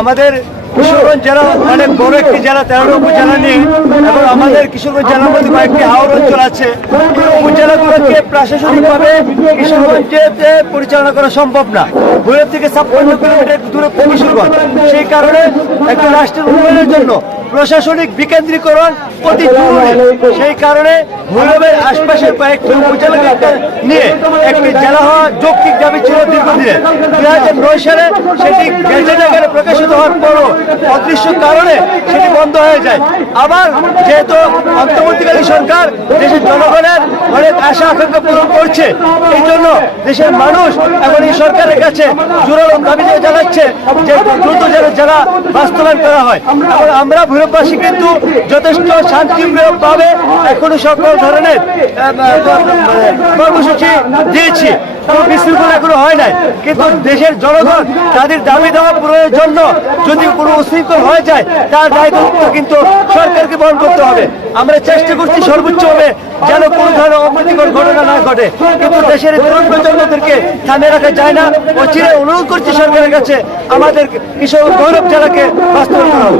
আমাদের কিশোরগঞ্জ জেলা অনেক বড় একটি জেলা তেরো উপজেলা নিয়ে। এবং আমাদের কিশোরগঞ্জ জেলার মধ্যে কয়েকটি হাওড় অঞ্চল আছে। এই উপজেলাগুলোকে প্রশাসনিকভাবে কিশোরগঞ্জে পরিচালনা করা সম্ভব না। ভৈরব থেকে ছাপ্পান্ন কিলোমিটার দূরত্ব কিশোরগঞ্জ। সেই কারণে একটা রাষ্ট্রের উন্নয়নের জন্য প্রশাসনিক বিকেন্দ্রীকরণ অতি জরুরি। সেই কারণে ভৈরবের আশপাশের কয়েকটি উপজেলাকে নিয়ে একটি জেলা হওয়া যৌক্তিক দাবি ছিল দীর্ঘদিনে। দুই হাজার নয় সালে সেটি গেজেট আকারে প্রকাশিত হওয়ার পরও অদৃশ্য কারণে সেটি বন্ধ হয়ে যায়। আবার যেহেতু অন্তর্বর্তীকালীন সরকার দেশের জনগণের অনেক আশা আকাঙ্ক্ষা পূরণ করছে। এই জন্য দেশের মানুষ এখন এই সরকারের কাছে জোরালো দাবি জানাচ্ছে যে দ্রুত যেন যারা বাস্তবায়ন করা হয়। এখন আমরা ভৈরববাসী কিন্তু যথেষ্ট শান্তি শান্তিপ্রিয়ভাবে এখনও সকল ধরনের কর্মসূচি দিয়েছি। বিশৃঙ্খলা এখনও হয় নাই। কিন্তু দেশের জনগণ তাদের দাবি দেওয়া পূরণের জন্য যদি কোনো উশৃঙ্খল হয়ে যায়, তার দায়িত্ব কিন্তু সরকারকে বহন করতে হবে। আমরা চেষ্টা করছি সর্বোচ্চভাবে যেন কোনো ধরনের অপ্রীতিকর ঘটনা না ঘটে। কিন্তু দেশের তরুণ প্রজন্মদেরকে থামিয়ে রাখা যায় না। ও চিরে অনুরোধ করছি সরকারের কাছে, আমাদের কৃষক গৌরব জেলাকে বাস্তবায়ন করা।